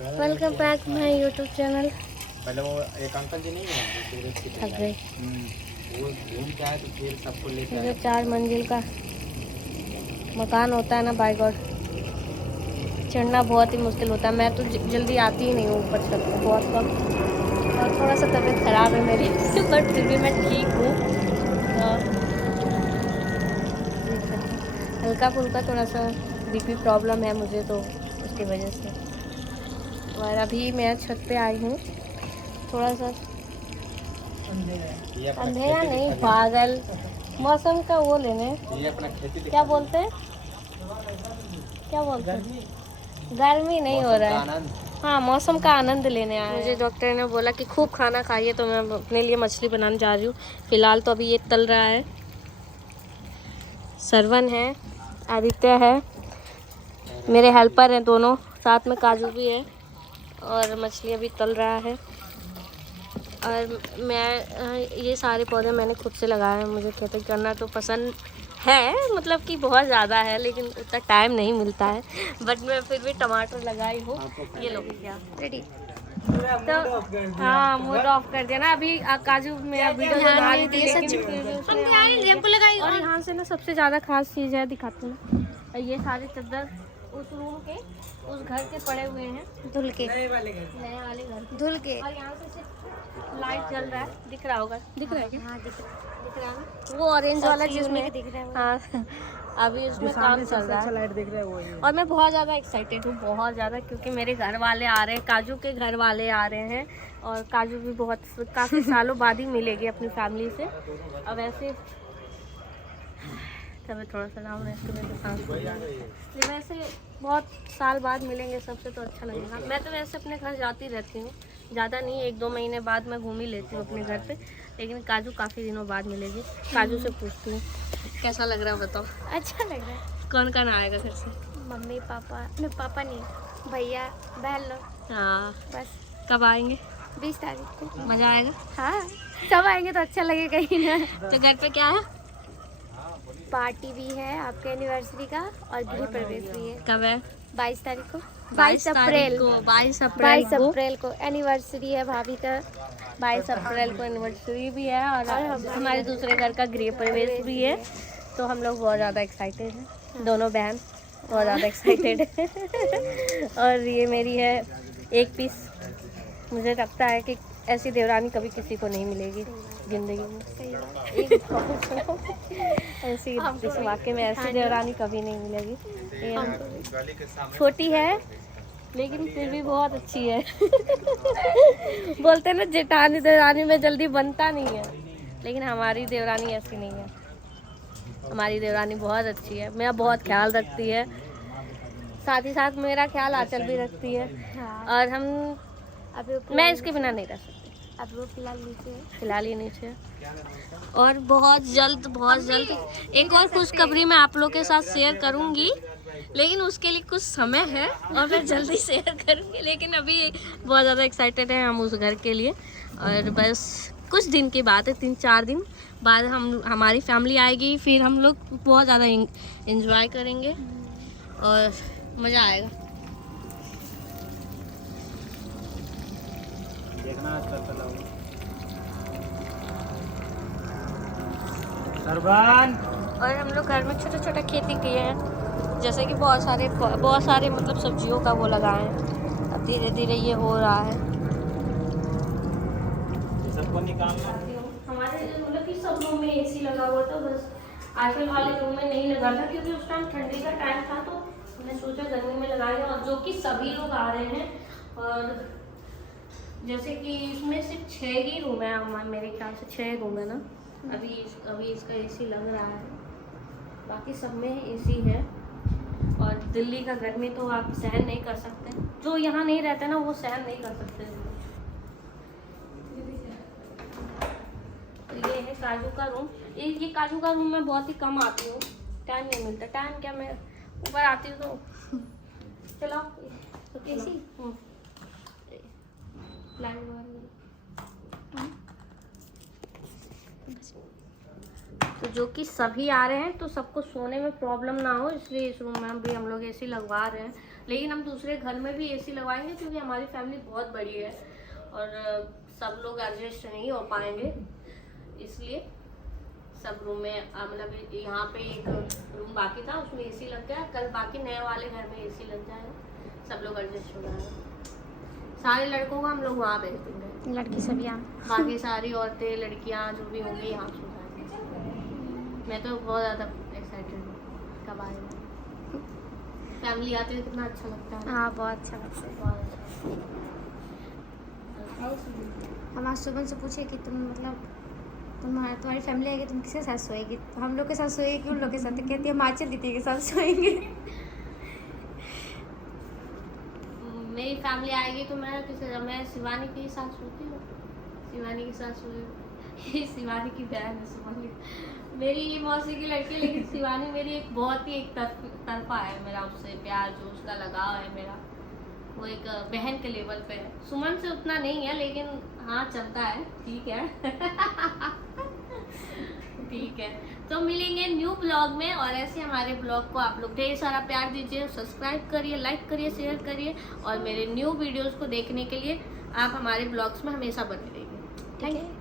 Welcome back my YouTube channel. पहले वो एक अंकल जी नहीं है थक गए। वो घूम के आए तो फिर सबको लेके जो आए। 4 मंजिल का मकान होता है ना, बाय गॉड चढ़ना बहुत ही मुश्किल होता है। मैं तो जल्दी आती ही नहीं हूँ ऊपर छत पे, बहुत कम। और थोड़ा सा तबीयत ख़राब है मेरी बट फिर भी मैं ठीक हूँ। हल्का फुल्का थोड़ा सा बीपी प्रॉब्लम है मुझे, तो उसकी वजह से। और अभी मैं छत पे आई हूँ। थोड़ा सा अंधेरा नहीं, पागल मौसम का वो लेने, ये अपना खेती क्या बोलते हैं, क्या बोलते हैं, गर्मी नहीं हो रहा है। हाँ, मौसम का आनंद लेने आए। मुझे डॉक्टर ने बोला कि खूब खाना खाइए, तो मैं अपने लिए मछली बनाने जा रही हूँ। फिलहाल तो अभी ये तल रहा है। सरवन है, आदित्य है, मेरे हेल्पर हैं दोनों, साथ में काजू भी है। और मछली अभी तल रहा है। और मैं ये सारे पौधे मैंने खुद से लगाए हैं। मुझे खेती करना तो पसंद है, मतलब कि बहुत ज़्यादा है, लेकिन उतना टाइम नहीं मिलता है। बट मैं फिर भी टमाटर लगाई हूँ। ये लो क्या रेडी, तो हाँ मूड ऑफ कर दिया ना। अभी काजू में वीडियो बना रही थी, लेकिन फिर भी उसमें और यहाँ से ना सबसे ज़्यादा खास चीज़ है, दिखाती हूँ। ये सारे चादर उस रूम के, उस घर के पड़े हुए हैं, धुल के, नए वाले घर धुल के। और यहाँ से सिर्फ लाइट जल रहा है, दिख रहा होगा, दिख रहा है क्या? हाँ दिख रहा है। वो ऑरेंज वाला जिसमें दिख रहा है। हाँ अभी उसमें काम चल रहा है। लाइट दिख रहा है वो ही। और मैं बहुत ज़्यादा एक्साइटेड हूँ, बहुत ज़्यादा, क्योंकि मेरे घर वाले आ रहे हैं, काजू के घर वाले आ रहे हैं। और काजू भी बहुत काफ़ी सालों बाद ही मिलेगी अपनी फैमिली से। अब ऐसे तब थोड़ा सा डाउन है, इसकी वजह से सांस फूल रहा है। वैसे बहुत साल बाद मिलेंगे सबसे, तो अच्छा लगेगा। मैं तो वैसे अपने घर जाती रहती हूँ, ज़्यादा नहीं, 1-2 महीने बाद मैं घूम ही लेती हूँ अपने घर पे। लेकिन काजू काफ़ी दिनों बाद मिलेगी। काजू से पूछती हूँ कैसा लग रहा है, बताओ। अच्छा लग रहा है। कौन कौन आएगा घर से? मम्मी पापा, नहीं पापा नहीं, भैया बहन लोग। हाँ बस। कब आएंगे? 20 तारीख को। मज़ा आएगा? हाँ सब आएंगे तो अच्छा लगेगा ही ना। तो घर पे क्या है? पार्टी भी है आपके एनिवर्सरी का, और गृह प्रवेश भी है। कब है? 22 तारीख को। 22 अप्रैल को। 22 अप्रैल को एनिवर्सरी है भाभी का। 22 अप्रैल को एनिवर्सरी भी है, और हमारे दूसरे घर का गृह प्रवेश भी है। तो हम लोग बहुत ज़्यादा एक्साइटेड हैं, दोनों बहन बहुत ज़्यादा एक्साइटेड है। और ये मेरी है एक पीस। मुझे लगता है कि ऐसी देवरानी कभी किसी को नहीं मिलेगी ज़िंदगी में। ऐसी इस वाक़ई में ऐसी देवरानी कभी नहीं मिलेगी। छोटी है लेकिन फिर भी बहुत अच्छी है। बोलते हैं ना जेठानी देवरानी में जल्दी बनता नहीं है, लेकिन हमारी देवरानी ऐसी नहीं है। हमारी देवरानी बहुत अच्छी है, मेरा बहुत ख्याल रखती है, साथ ही साथ मेरा ख्याल आंचल भी रखती है। और हम मैं इसके बिना नहीं रह सकती। अब वो फिलहाल ये नीचे है। और बहुत जल्द एक और खुशखबरी मैं आप लोग के साथ शेयर करूंगी, लेकिन उसके लिए कुछ समय है और मैं जल्दी शेयर करूंगी। लेकिन अभी बहुत ज़्यादा एक्साइटेड हैं हम उस घर के लिए। और बस कुछ दिन की बात है, 3-4 दिन बाद हमारी फैमिली आएगी, फिर हम लोग बहुत ज़्यादा इंजॉय करेंगे और मज़ा आएगा। देखना सरबान। और हम लोग घर में छोटा छोटा खेती किए हैं, जैसे कि बहुत सारे मतलब सब्जियों का वो लगाए हैं। अब धीरे धीरे ये हो रहा है। सबको निकालना। हमारे मतलब कि सब रूम में एसी लगा हुआ था, बस आजकल वाले रूम में नहीं लगा था, क्योंकि उस टाइम ठंडी का टाइम था, तो मैंने सोचा गर्मी में लगाएंगे। और जो कि सभी लोग आ रहे हैं, और जैसे कि इसमें सिर्फ 6 ही रूम है, मेरे ख्याल से 6 रूम है ना। अभी इसका एसी लग रहा है, बाकी सब में एसी है। और दिल्ली का गर्मी तो आप सहन नहीं कर सकते, जो यहाँ नहीं रहते ना वो सहन नहीं कर सकते। तो ये है काजू का रूम। ये काजू का रूम मैं बहुत ही कम आती हूँ, टाइम नहीं मिलता। टाइम क्या, मैं ऊपर आती हूँ तो चलो तो एसी तो जो कि सभी आ रहे हैं, तो सबको सोने में प्रॉब्लम ना हो, इसलिए इस रूम में भी हम लोग एसी लगवा रहे हैं, लेकिन हम दूसरे घर में भी एसी लगवाएंगे क्योंकि हमारी फैमिली बहुत बड़ी है और सब लोग एडजस्ट नहीं हो पाएंगे, इसलिए सब रूम में मतलब यहाँ पे एक रूम बाकी था उसमें एसी लग गया, कल बाकी नए वाले घर में एसी लग जाएगा, सब लोग एडजस्ट हो जाएगा। सारे लड़कों को हम लोग वहाँ भेज देंगे, लड़की सब यहाँ। बाकी सारी औरतें लड़कियाँ जो भी होंगी यहाँ सो जाएंगे। मैं तो बहुत ज़्यादा एक्साइटेड हूँ कब आएगा, फैमिली आती है कितना अच्छा लगता है। हाँ बहुत अच्छा लगता है। बहुत अच्छा। हम आज सुबह से पूछे कि तुम मतलब तुम्हारी फैमिली आएगी, तुम किसके साथ सोएगी? तो हम लोग के साथ सोएगी कि उन लोग के साथ? तो कहती है हिमाचल दीदी के साथ सोएंगे। मेरी फैमिली आएगी तो मैं शिवानी के साथ सोती हूँ, शिवानी के साथ सोती। शिवानी की बहन है शिवानी, मेरी मौसी की लड़की, लेकिन शिवानी मेरी एक बहुत ही एक तरफा है, मेरा उससे प्यार जो उसका लगाव है मेरा वो एक बहन के लेवल पे है। सुमन से उतना नहीं है लेकिन हाँ चलता है, ठीक है। ठीक है, तो मिलेंगे न्यू ब्लॉग में, और ऐसे हमारे ब्लॉग को आप लोग ढेर सारा प्यार दीजिए, सब्सक्राइब करिए, लाइक करिए, शेयर करिए, और मेरे न्यू वीडियोस को देखने के लिए आप हमारे ब्लॉग्स में हमेशा बने रहिए। Thank you.